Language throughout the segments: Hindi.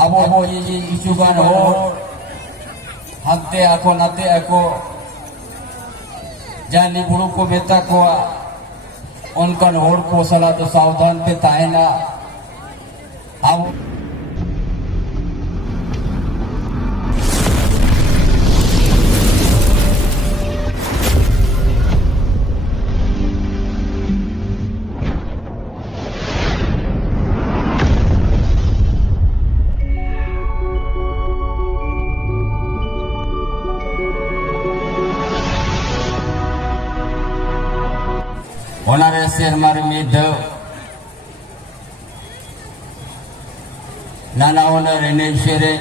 abo isugan hor hante ako nate ako jani buru ko beta ko onkan hor ko sala to सावधान पे ताहेना अब Onare sermar midho nana onar ene shere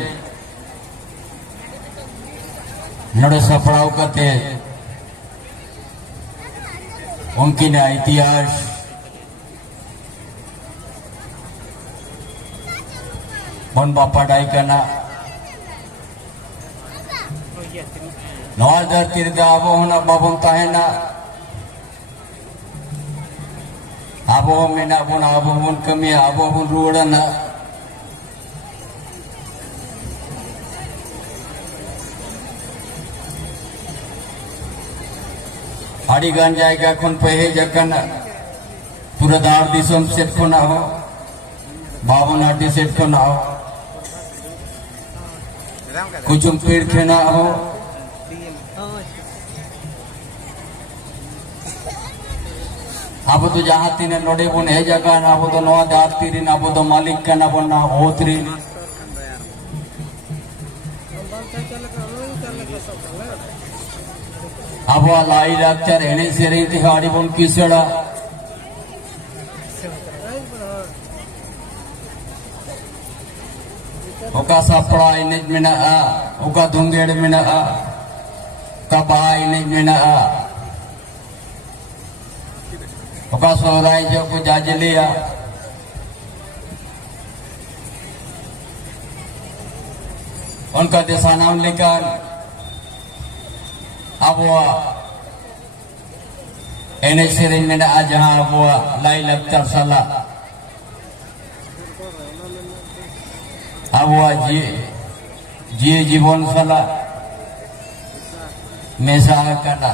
node sapड़ाव kate उनकी ने इतिहास बन बापा डाई करना नौजर तिरगा अब होना बाबू ताहेना abo mena pun abo pun kami abo pun ruadana hari gan jayga kon pehe jakana pura dar disom set kona ho babona di set kona ho kuchum ped khena ho अब तो जहाँ तीन नोड़े बन है जगह ना अब तो नवा दात तीरी ना अब तो मालिक का ना बनना होतरी अब लाई लाचार है नहीं से रही थी गाड़ी बन किसड़ा ओका सापड़ा इन्हें मिना ओका धुंगेड़ मिना कबा इन्हें मिना ओका सोहराई जो को जाजलिया उनका देशा नाम लेकर अब वो एने सिरिंज में आज जहाँ वो लाई लगता सला अब वो जी जीवन सला मेसा करना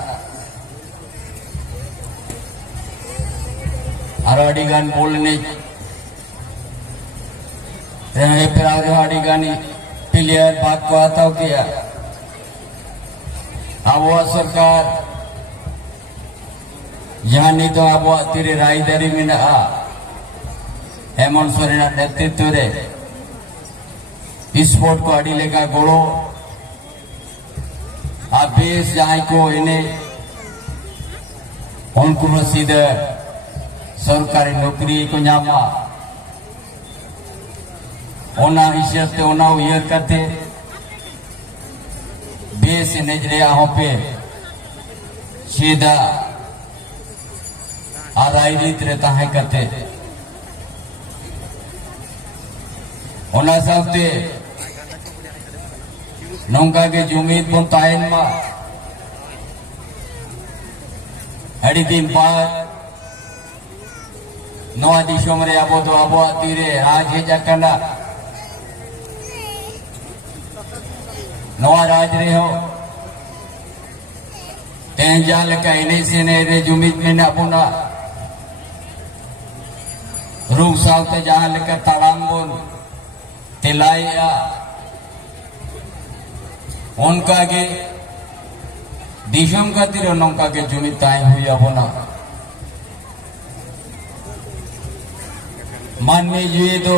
अराडिगान बोलने रहने पर अराडिगानी प्लेयर बात को आता हो किया अब वो सरकार यहाँ नहीं तो अब वो तेरे रायदारी में ना हेमंत सोरेन नेतृत्व रे स्पोर्ट को अड़ी लेकर गोड़ो आप बेस जाए को इन्हें उनको सीधे सरकारी नौकरी को नामा ओना इज्जत ते ओना उयर करते बेस नजरे आहों पे सीधा आराई रीत रहता है करते ओना साथे नौका के जुमीद बन तायन मा अड़ी दिन बाद नवा दिशों में अब तो अब तीरे आज है जकना नवा राज रे हो तेंजाल का इन्हीं से ने रे जुमीद में ना पुना रूप सालते जहाँ लेकर तालांबुन तिलाया उनका के दिशों का तीरे नौका के जुमीद ताई हुई अपना मान लीजिए तो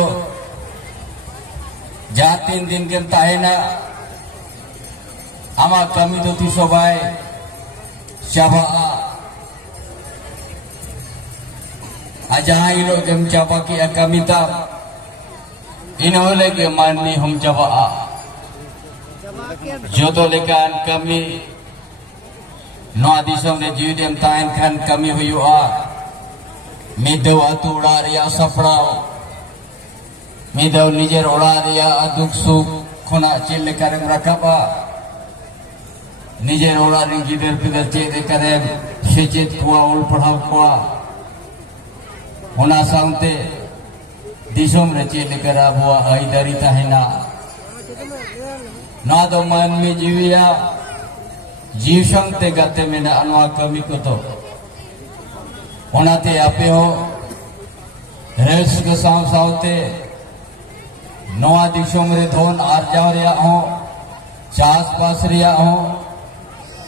जा 3 दिन के ताहेना आमा कमी तो थी सोबाई चाबा अजहाँ लोग जम चाबा की अकमिता इन्होंने के माननी हम चाबा जो तो लेकर कमी नौ दिशों ने जीवन तायन खान कमी हुई मिदव अतु उड़ा रिया सपड़ाव मिदव निजे उड़ा रिया दुख सुख खुना चिल्ले करम रखबा निजे उड़ा री गिदर पिदर चेदे करम सेचेत कुआ उल पढ़ाव कुआ होना साउंते दिसोम रे चेक लेकर अबुआ आईदारी तहना ना दो मन में जीविया जीव संगते गते में ना अनवा कमी को तो ओनाते आपे हो रेस के साम सावते नवा दिसोम रे धोन आर्जाव रिया हो चास पास रिया हो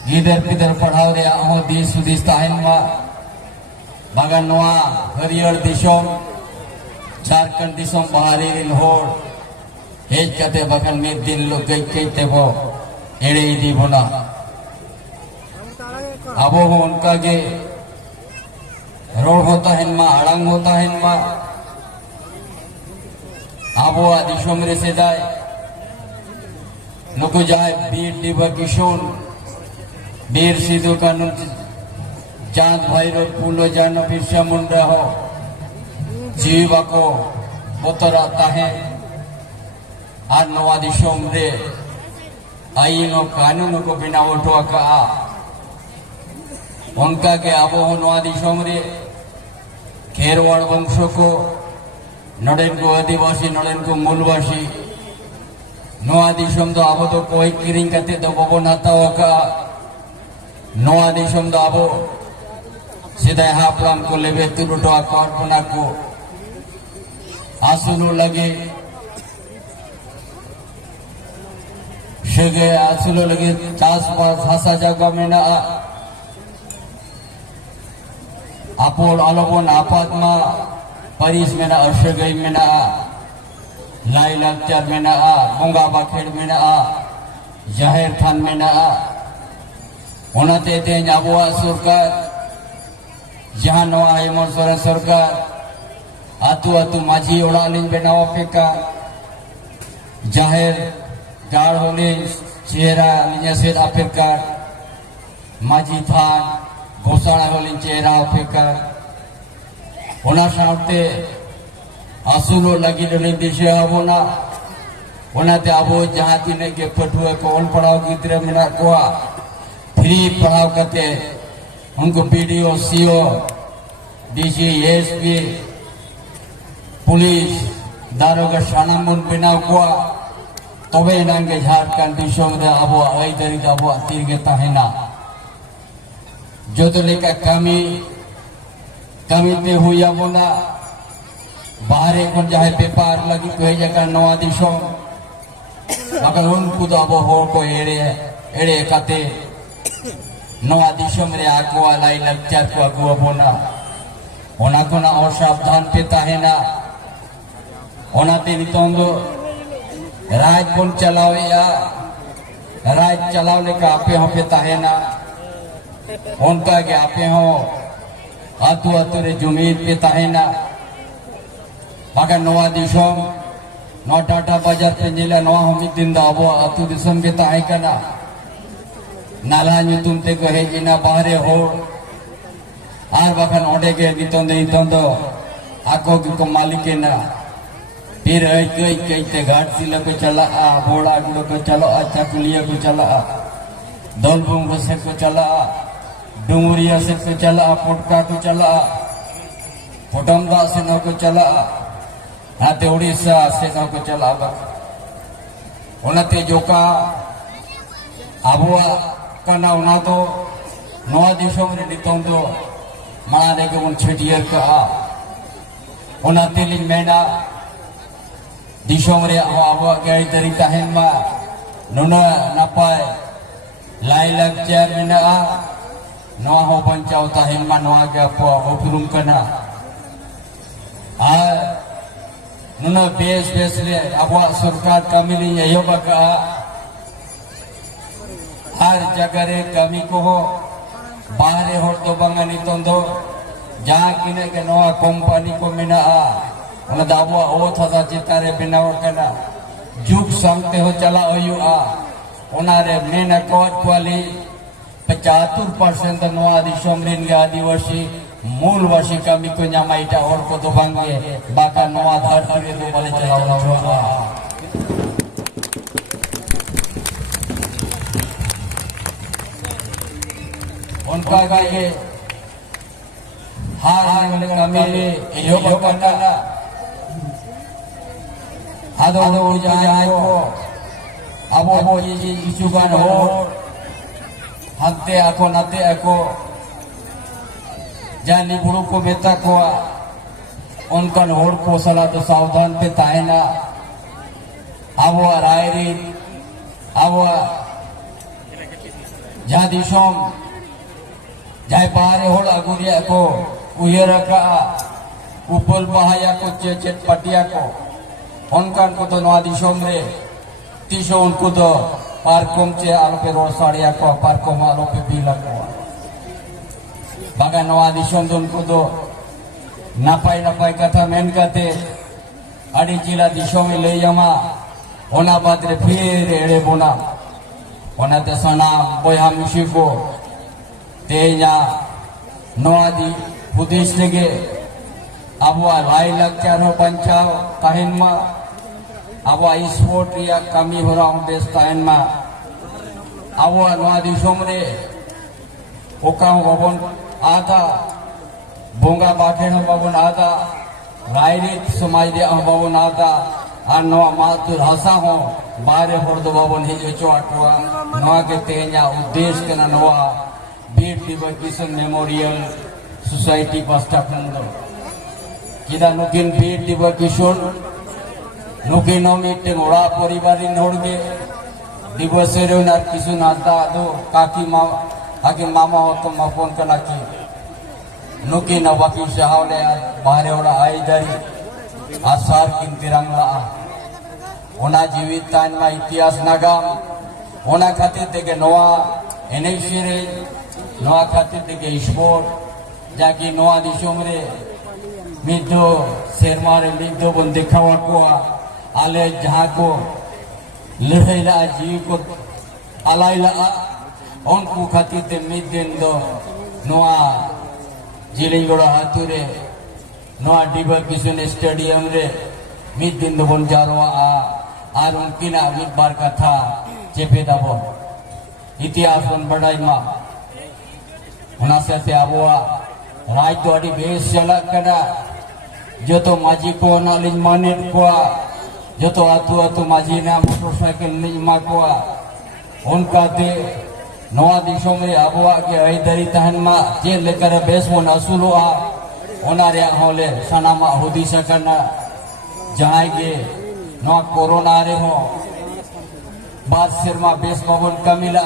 गिदर पिदर पढ़ाव रिया हो दिस सुदिस तहनवा बागान नवा हरियर दिसोम झारखंड दिसोम बाहरी रिल होड़ हेज कते बागान में दिन लोग कई कई ते वो एड़े इदी बोना अब वो उनका के रोड होता है इनमा आड़ंग होता है इनमा अब वो दिसोम रे से जाए लोगों जाए बीर डिबा किशोर बीर सीधो कानून चांद भाई रो पुलो जानो बिरसा मुंडा हो जीवा को बोतर आता है और नवा दिसोम रे आईनो कानून को बिना वोटो का उनका के आबो हो नवा दिसोम रे खेरवाड़ वंशों को नडेन को आदिवासी नडेन को मूलवासी नवा दिसोम तो आबो तो कोई किरिंग करते तो बबो नाता होगा नवा दिसोम तो आबो सीधा हापलाम को लेवे तुरुटो अकाउंट बना को आसुलो लगे शेगे आसुलो लगे चास पास हासा जगह में ना अपोल अलबोन आपातमा परिस में ना अर्शगई में ना लाई लक्चर में ना बोंगा बाखेड़ में ना जाहिर थान में ना ओनाते ते जाबुआ सरकार जहाँ नवा हेमंत सोरेन सरकार आतु आतु माझी ओड़ालिन बनावा फेका जाहिर गाड़ होने चेहरा लिया से अपेका माझी थान घोषणा होलिन चेहरा अपेका ओना साउते आसुलो लगी डोली दिशे आबोना ओनाते आबो जहाँ तीने के पटुए को ऑन पढ़ाओ गिद्रे मिना कोआ फ्री पढ़ाओ करते उनको PDO CO DG SP police दारोगा शानामुन बिना हुआ तबे नांगे झारखंड दिसोम रे आबो आई दरी आबो तीरगे तहना जो तो लेका कमी पे हुई आबोना बाहरे को जाए पेपर लगी कोई जगह नवा दिसोम मगर उनको तो आबो हो को एड़े कते नवा दिसोम रे आगुआ लाई लक्चर को आगुआ बोना ओना को ना और सावधान पे तहना ओनाते नितों दो राज बन चलाओ या राज चलाओ लेकर आपे हो पे तहना उनका के आपे हो आतु आतु रे जुमीद पे तहना मगर नवा दिसोम नौ टाटा बाजार पे जिला नवा हम दिन दा आबो आतु दिसोम के तहे कना नाला तुम ते को है जिना बाहरे हो आर बाखान ओडे के नितों दो आको को मालिक ना फिर कई कई ते घाट सिला को चला बोड़ा गुड़ो को चलो चकुलिया को चला दौलबुंग से को चला डुंगरिया से को चला पोटका को चला पोटमदा से नौ को चला हाथे उड़ीसा से नौ को चला उनते जोका आबुआ कना उना तो नवा दिसोम रे नितों दो मना रे को उन छटियर का उनते लिन मेना दिसोम रे आबुआ के तरी तहनमा नुना नपाय लाई लक्चर में ना नवा हो पंचाव तहनमा नवा के अपो उपरुम कना आ नुना बेस बेस ले आबुआ सरकार कमिली यो बका हर जगह रे कमी को हो बाहरे हो तो बंगानी तो जहाँ किने के नवा कंपनी को मिना उन दाबुआ ओ था चितारे बिनाव कना जुग संगते हो चला ओयु उनारे मेना कोट वाली 75% नवा दिसोम रिन के आदिवासी मूलवासी कमी को न्यामाइटा और को तो बंगे बाका नवा धार करे तो वाले चलाओ उनका का ये हार वाले कमी यो करना ado jahai ko abo isugan hor hante ako nate ako jani buru ko meta ko onkan hor ko sala to सावधान पे tahena abo rairi abo jadi som jai bahare hol aguria ko uyara ka upol bahaya ko cecet patia ko onkan ko to noa disom re tiso unko to parkom che alope rosaria ko parkom alope bila ko baga noa disom don ko to napai kata men kate adi jila disom le yama ona badre phir ere bona ona te sana boya mishiko teya noa di hudish lege abwa lai lakchar ho panchao tahenma abwa sport ya kami horang bes tahenma abwa noa disom re okang babon ada bonga baken babon ada rairit samaj de babon ada আর নোয়া মাতুর হাসা হো বাইরে হরদ ভবন হিজো চোয়াটুয়া নোয়া के ते냐 उद्देश्य के नोआ बीर डिवोकेशन मेमोरियल सोसाइटी पास्टा खंडो किदा नुकिन बीर डिवोकेशन नुकिन मिटे ओड़ा परिवारिन होड़गे दिवसेरो नार किसु नादा दो काकी मा आगे मामा हो तो मापोन कना की नुकिन वाकी शहावले बाहरे ओड़ा आई दरी आसार किन तिरंगा ओना जीवित तान मा इतिहास नागाम ओना खातिर तेगे नोआ एने शेरे नोआ खातिर तेगे स्पोर्ट जाकी नोआ दिशों रे मिदो शेरमारे मिदो बन दिखावा को आले जहाँ को लड़ाईला जीव को आलाइला उनको खातिर ते मिदिन दो नोआ जिलिंगोड़ा हाथुरे नोआ डिवोकेशन स्टेडियम रे मिद दिन दो बन जारवा आर उनकिना मिद बार कथा चेपे दाबो इतिहास बन बड़ाई मा उना से आबोआ राज तो अड़ी बेस चला कना जो तो माजी को नालिन माने को जो तो आतु माजी ना मोटरसाइकिल निमा को उनका दे नोआ दिशों में आबोआ के ऐदरी तहन मा जे लेकर बेस मन असुलोआ ओनारे होले सनामा हुदी सकना जाएंगे नौ कोरोना रे हो बाद शर्मा बेस भवन कमिला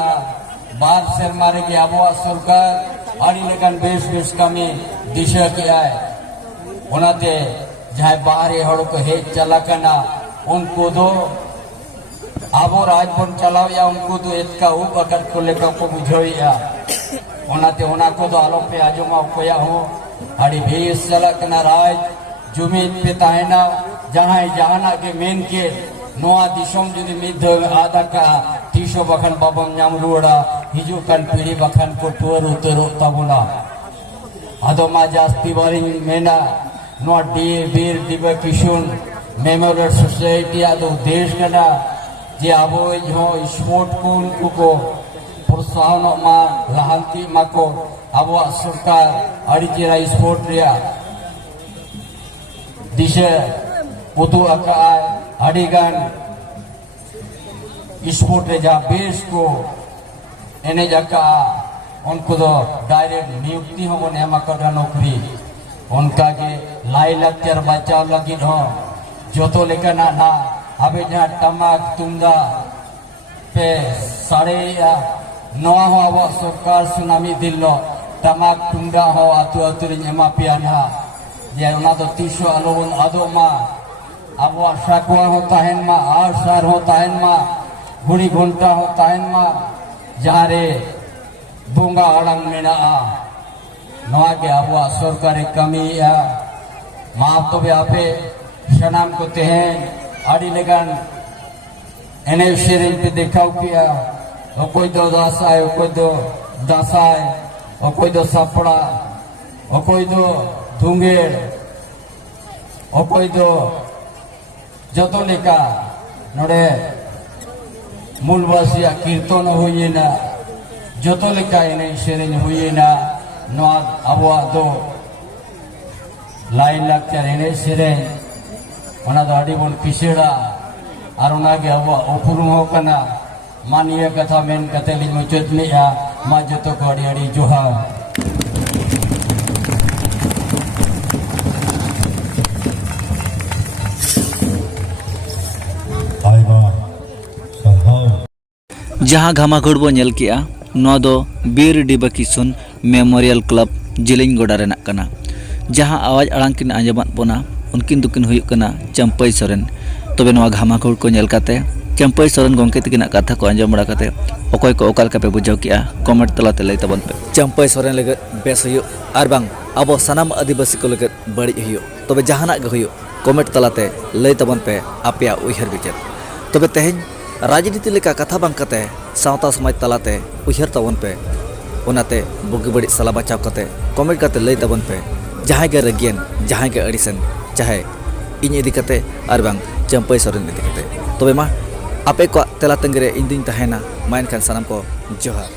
बाद शर्मा रे के आबोआ सरकार अड़ी लेकन बेस कमी दिशा के आए ओनाते जाए बाहरे हड़ को हे चला कना उनको दो आबो राजभवन चलाओ या उनको तो इतना ऊप अगर को लेकर को बुझोया ओनाते ओना को तो आलोप पे आजमा कोया हो अड़ी भेस चला कना राज जुमीद पे ताहेना जहाँ जहाना के मेन के नोआ दिशों जुदी मिद आदा का तीसो बखन बाबम न्यामरुड़ा हिजू कन पीढ़ी बखन को टूर उतरो तबुला अदो मा जास्ती बारी मेना नोआ डी बीर डिवोकेशन मेमोरियल सोसाइटी आदो देश कना जे आबो जो स्पोर्ट को प्रोत्साहन मा लहांती मा को आबो सरकार अड़ी चेरा स्पोर्ट रिया दिशा उतु अका अड़ीगान स्पोर्ट रे जा बेस को एने जका उनको तो डायरेक्ट नियुक्ति हो बने एमा कदा नौकरी उनका के लाई लक्चर बचाव लगी हो जो तो लेकर ना अबे जहाँ तमाक तुंगा पे साढ़े या नवा हो अब सरकार सुनामी दिल्लो तमाक तुंगा हो आतु रे एमा पियाना ये उना तो तीसो अलोवन आदो मा अब शाकुआ होता है मा आसार होता है मा गुड़ी घंटा होता है मा जहाँ रे बुंगा अड़ंग मेना नवा के अब सरकारी कमी या माफ तो भी आपे शनाम को तेहन आड़ी लेगन एने शेरिल पे देखाव किया और कोई दो दासाय और कोई दो दासाय और कोई दो सपड़ा और कोई दो धुंगेर और कोई दो जतो लेका नोड़े मूलवासिया कीर्तन हुई ना जतो लेका इन्हें शेरिंग हुई ना नोआ अबुआ दो लाइन लगकर इन्हें शेरिंग उन्हें दाढ़ी बोल किसेड़ा और उनागे अबो उपरुम हो कना मानिया कथा मेन कते लिन मुचत निया मा जतो को अड़ी अड़ी जोहार जहाँ घामाघोड़ बो नेल किया नवा दो बीर डिबा किसुन मेमोरियल क्लब जिलिंग गोडा रेना कना जहाँ आवाज अड़ांग किन आंजमत बोना उनकिन दुकिन हुयुक कना चंपई सोरेन तबे नवा घामाघोड़ को नेल काते चंपई सोरेन गोंके तकिना कथा को आंजम बड़ा काते ओकय को ओकाल का पे बुझाव किया कमेंट तलाते लई तबन पे चंपई सोरेन लगे बेस हुयुक आर बांग अबो सनाम आदिवासी को लगे बड़ी हुयुक तबे जहाना गे हुयुक कमेंट तलाते लई तबन पे आपेया उइहर बिचार तबे तेहेन राजनीति लेका कथा बांग कते सावता समाज तलाते उइहर तबन पे ओनाते बुगी बड़ी सला बचाव कते कमेंट कते लई तबन पे जहां के रगियन जहां के अड़िसन चाहे इन इदी कते आर बांग चंपई सोरेन इदी कते तबे मा आपे को तेला तंगरे इन दिन तहेना माइन खान सनम को जोहार।